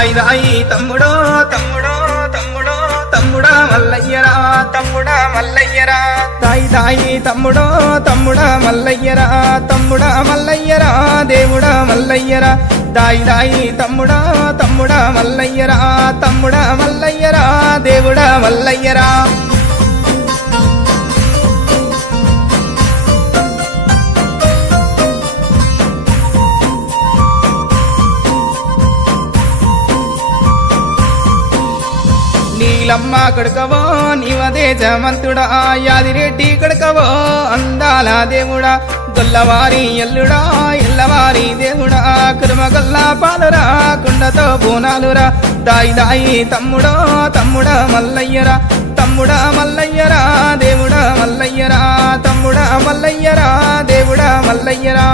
దాయి దాయి తమ్ముడో తమ్ముడో తమ్ముడో తమ్ముడా మల్లయ్యరా తమ్ముడా మల్లయ్యరా దాయి దాయి తమ్ముడో తమ్ముడా మల్లయ్యరా తమ్ముడా మల్లయ్యరా దేవుడా మల్లయ్యరా దాయి దాయి తమ్ముడా తమ్ముడా మల్లయ్యరా తమ్ముడా మల్లయ్యరా దేవుడా మల్లయ్యరా నీలమ్మ కొడుకవో నీవదే జమంతుడా యాదిరెడ్డి కొడుకవో అందాల దేవుడా గొల్లవారి ఎల్లుడా ఎల్లవారి దేవుడా కురుమగల్లా పాలురా కుండతో బోనాలురా దాయి దాయి తమ్ముడో తమ్ముడా మల్లయ్యరా తమ్ముడా మల్లయ్యరా దేవుడా మల్లయ్యరా తమ్ముడా మల్లయ్యరా దేవుడా మల్లయ్యరా